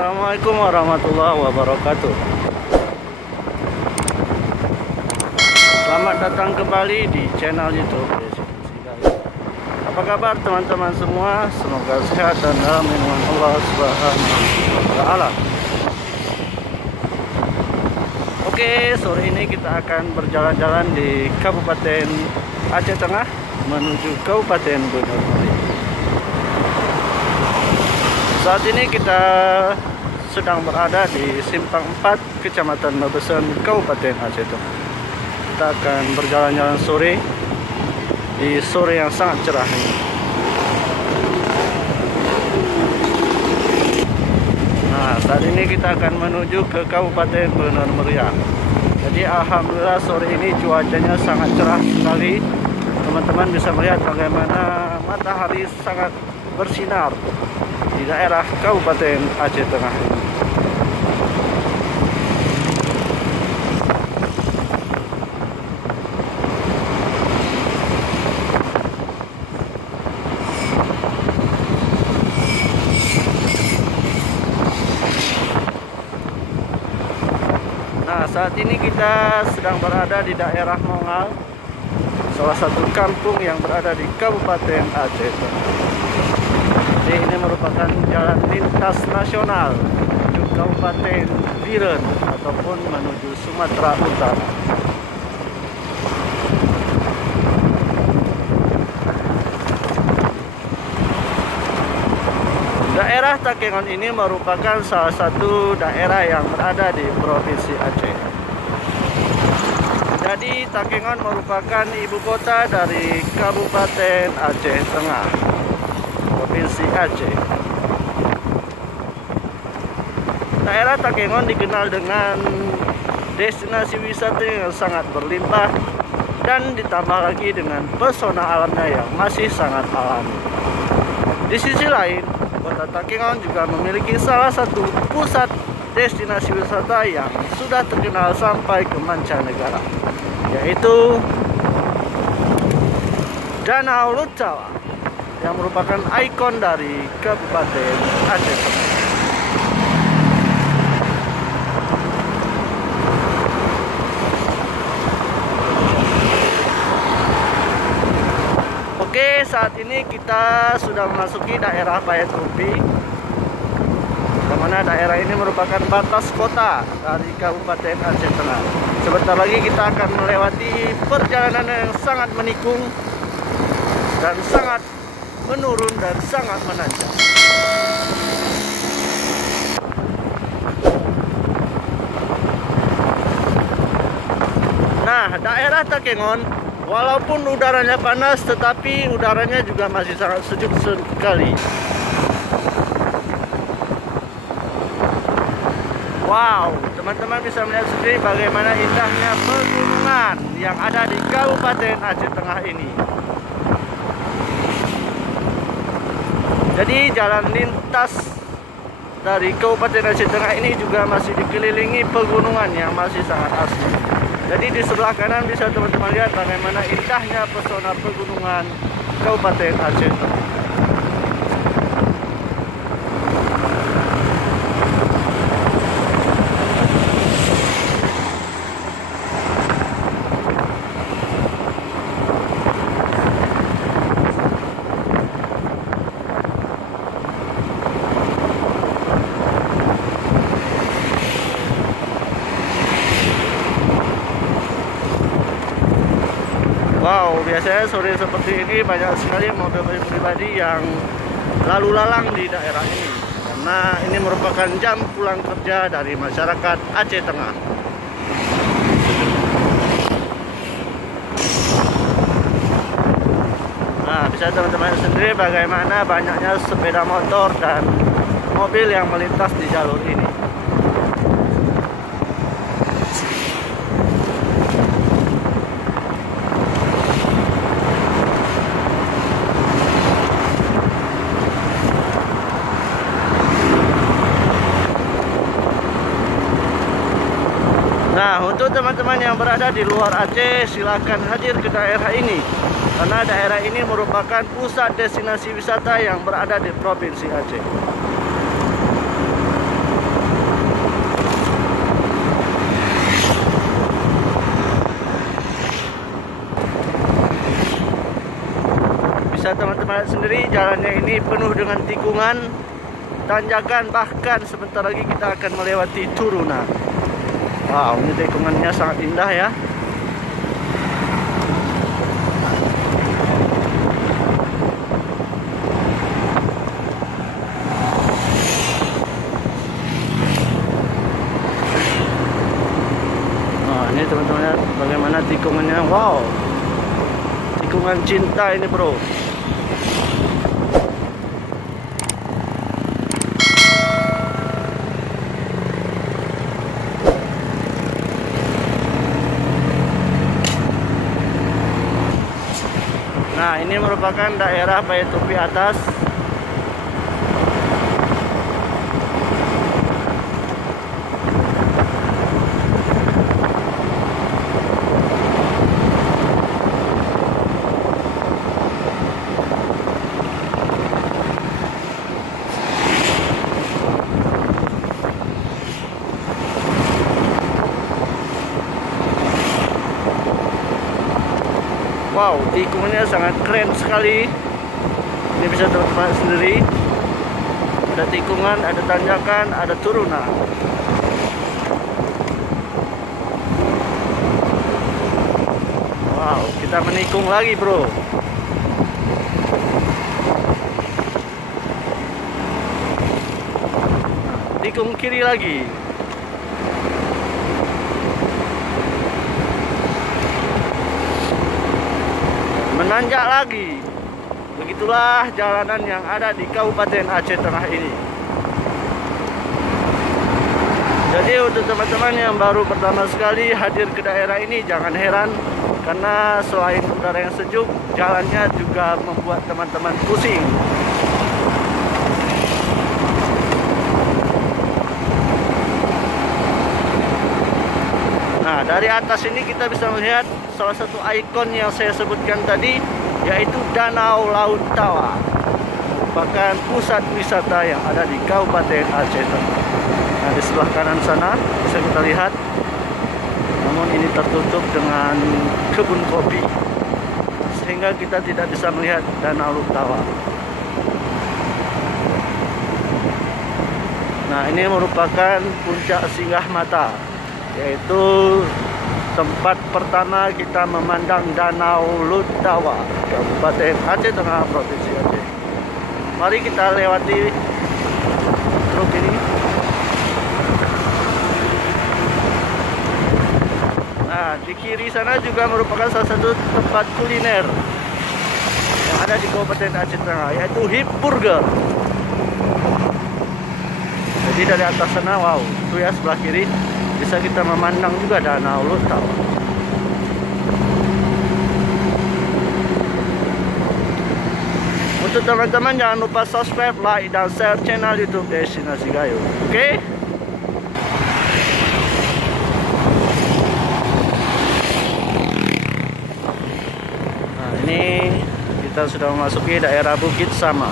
Assalamualaikum warahmatullahi wabarakatuh. Selamat datang kembali di channel YouTube Desi Sidayu. Apa kabar teman-teman semua? Semoga sehat dan dalam lindungan Allah Subhanahu wa Ta'ala. Oke, sore ini kita akan berjalan-jalan di Kabupaten Aceh Tengah menuju Kabupaten Gunung Meri. Saat ini kita sedang berada di Simpang 4, Kecamatan Mabesen, Kabupaten Aceh Tengah. Kita akan berjalan-jalan sore di sore yang sangat cerah ini. Nah, saat ini kita akan menuju ke Kabupaten Gunung Meriah. Jadi alhamdulillah sore ini cuacanya sangat cerah sekali. Teman-teman bisa melihat bagaimana matahari sangat bersinar di daerah Kabupaten Aceh Tengah. Nah, saat ini kita sedang berada di daerah Mongal, salah satu kampung yang berada di Kabupaten Aceh Tengah. Jadi ini merupakan jalan lintas nasional menuju Kabupaten Biren ataupun menuju Sumatera Utara. Daerah Takengon ini merupakan salah satu daerah yang berada di Provinsi Aceh. Jadi Takengon merupakan ibu kota dari Kabupaten Aceh Tengah, Provinsi Aceh. Daerah Takengon dikenal dengan destinasi wisata yang sangat berlimpah dan ditambah lagi dengan pesona alamnya yang masih sangat alami. Di sisi lain, Kota Takengon juga memiliki salah satu pusat destinasi wisata yang sudah terkenal sampai ke mancanegara, yaitu Danau Lucawa yang merupakan ikon dari Kabupaten Aceh Tengah. Oke, saat ini kita sudah memasuki daerah Payakumbuh, di mana daerah ini merupakan batas kota dari Kabupaten Aceh Tengah. Sebentar lagi kita akan melewati perjalanan yang sangat menikung dan sangat menurun dan sangat menanjak. Nah, daerah Takengon walaupun udaranya panas, tetapi udaranya juga masih sangat sejuk sekali. Wow, teman-teman bisa melihat sendiri bagaimana indahnya pegunungan yang ada di Kabupaten Aceh Tengah ini. Jadi jalan lintas dari Kabupaten Aceh Tengah ini juga masih dikelilingi pegunungan yang masih sangat asli. Jadi di sebelah kanan bisa teman-teman lihat bagaimana indahnya pesona pegunungan Kabupaten Aceh Tengah. Wow, biasanya sore seperti ini banyak sekali mobil pribadi yang lalu lalang di daerah ini, karena ini merupakan jam pulang kerja dari masyarakat Aceh Tengah. Nah, bisa teman-teman sendiri bagaimana banyaknya sepeda motor dan mobil yang melintas di jalur ini. Nah, untuk teman-teman yang berada di luar Aceh, silakan hadir ke daerah ini, karena daerah ini merupakan pusat destinasi wisata yang berada di Provinsi Aceh. Bisa teman-teman lihat sendiri, jalannya ini penuh dengan tikungan, tanjakan, bahkan sebentar lagi kita akan melewati turunan. Wow, ini tikungannya sangat indah ya. Nah, ini teman-teman lihat bagaimana tikungannya. Wow, tikungan cinta ini bro. Nah, ini merupakan daerah Bayetopi Atas. Wow, tikungannya sangat keren sekali. Ini bisa teman-teman sendiri. Ada tikungan, ada tanjakan, ada turunan. Wow, kita menikung lagi bro. Tikung kiri lagi. Menanjak lagi. Begitulah jalanan yang ada di Kabupaten Aceh Tengah ini. Jadi untuk teman-teman yang baru pertama sekali hadir ke daerah ini, jangan heran, karena selain udara yang sejuk, jalannya juga membuat teman-teman pusing. Nah, dari atas ini kita bisa melihat salah satu ikon yang saya sebutkan tadi, yaitu Danau Laut Tawa, merupakan pusat wisata yang ada di Kabupaten Aceh Tengah. Nah, di sebelah kanan sana bisa kita lihat, namun ini tertutup dengan kebun kopi, sehingga kita tidak bisa melihat Danau Laut Tawa. Nah, ini merupakan puncak singgah mata, yaitu tempat pertama kita memandang Danau Laut Tawa, Kabupaten Aceh Tengah, Provinsi Aceh. Mari kita lewati truk ini. Nah, di kiri sana juga merupakan salah satu tempat kuliner yang ada di Kabupaten Aceh Tengah, yaitu Hip Burger. Jadi dari atas sana, wow, itu ya sebelah kiri, bisa kita memandang juga Danau Laut Tawa. Untuk teman-teman jangan lupa subscribe, like, dan share channel YouTube Destinasi Gayo. Oke? Nah, ini kita sudah memasuki daerah Bukit Sama.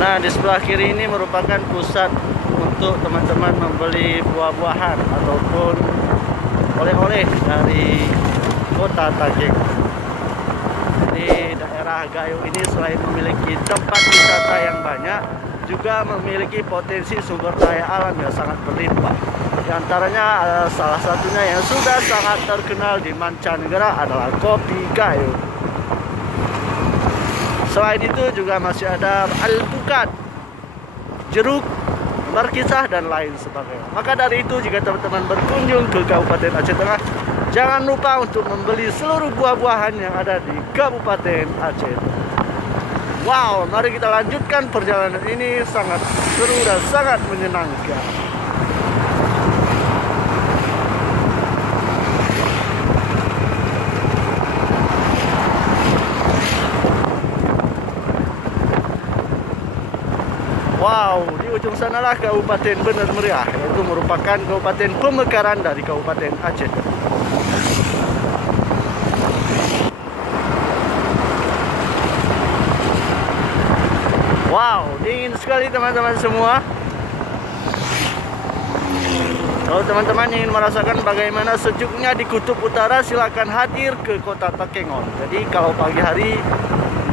Nah, di sebelah kiri ini merupakan pusat untuk teman-teman membeli buah-buahan ataupun oleh-oleh dari kota Tajik. Jadi daerah Gayo ini selain memiliki tempat wisata yang banyak, juga memiliki potensi sumber daya alam yang sangat berlimpah. Di antaranya salah satunya yang sudah sangat terkenal di mancanegara adalah kopi Gayo. Selain itu juga masih ada alpukat, jeruk, berkisah dan lain sebagainya. Maka dari itu jika teman-teman berkunjung ke Kabupaten Aceh Tengah, jangan lupa untuk membeli seluruh buah-buahan yang ada di Kabupaten Aceh. Wow, mari kita lanjutkan perjalanan ini, sangat seru dan sangat menyenangkan. Wow, di ujung sanalah Kabupaten Bener Meriah, yaitu merupakan kabupaten pemekaran dari Kabupaten Aceh. Wow, dingin sekali teman-teman semua. Kalau teman-teman ingin merasakan bagaimana sejuknya di Kutub Utara, silakan hadir ke Kota Takengon. Jadi kalau pagi hari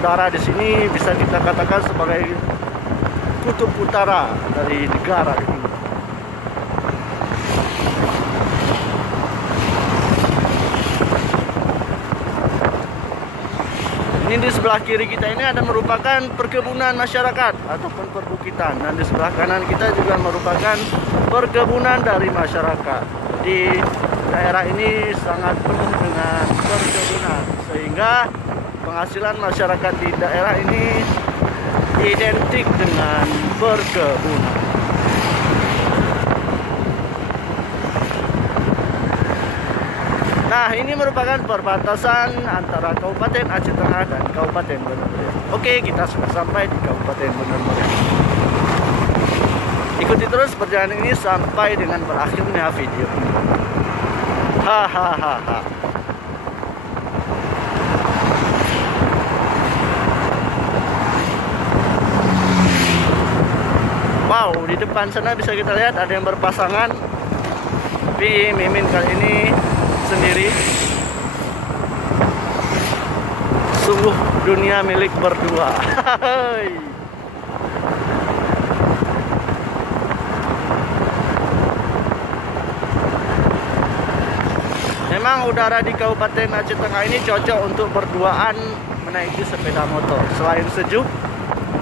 udara di sini bisa kita katakan sebagai Kutub Utara dari negara ini. Ini di sebelah kiri kita ini ada merupakan perkebunan masyarakat ataupun perbukitan, dan di sebelah kanan kita juga merupakan perkebunan dari masyarakat. Di daerah ini sangat penuh dengan perkebunan, sehingga penghasilan masyarakat di daerah ini identik dengan perkebunan. Nah, ini merupakan perbatasan antara Kabupaten Aceh Tengah dan Kabupaten Bener Meriah. Oke, kita sudah sampai di Kabupaten Bener Meriah. Ikuti terus perjalanan ini sampai dengan berakhirnya video ini. Hahaha. Wow, di depan sana bisa kita lihat ada yang berpasangan. Tapi Mimin kali ini sendiri. Sungguh dunia milik berdua. Memang udara di Kabupaten Aceh Tengah ini cocok untuk berduaan menaiki sepeda motor. Selain sejuk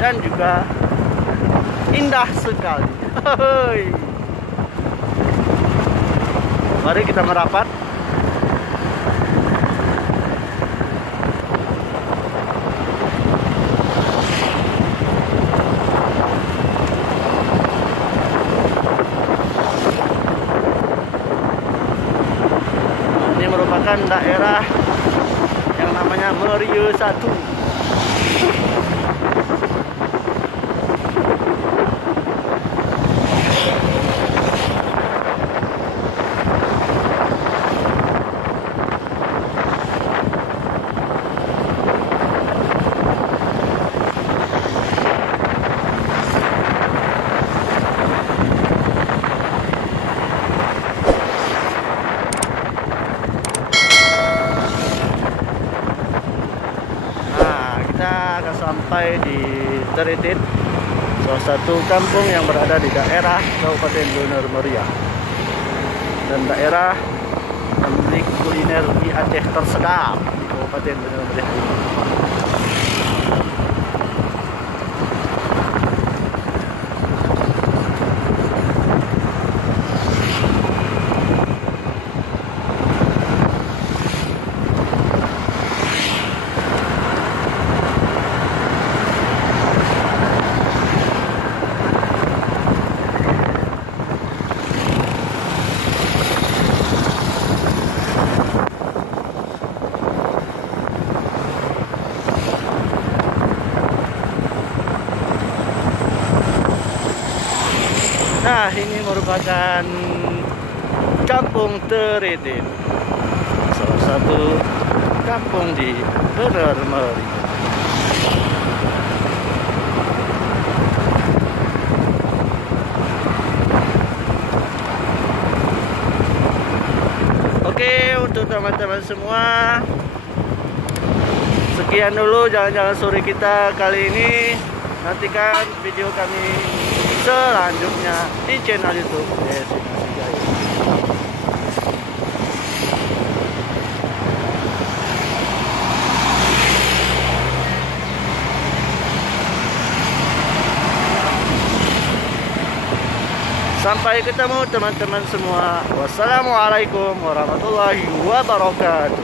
dan juga indah sekali. Mari kita merapat. Ini merupakan daerah yang namanya Merieu 1. Sampai di Teritit, salah satu kampung yang berada di daerah Kabupaten Bener Meriah, dan daerah yang memiliki kuliner di Aceh tersedap di Kabupaten Bener Meriah ini. Nah, ini merupakan Kampung Teritit, salah satu kampung di Bener Meriah. Oke, untuk teman-teman semua, sekian dulu jalan-jalan sore kita kali ini. Nantikan video kami selanjutnya di channel YouTube Destinasi Jaya. Sampai ketemu teman-teman semua. Wassalamualaikum warahmatullahi wabarakatuh.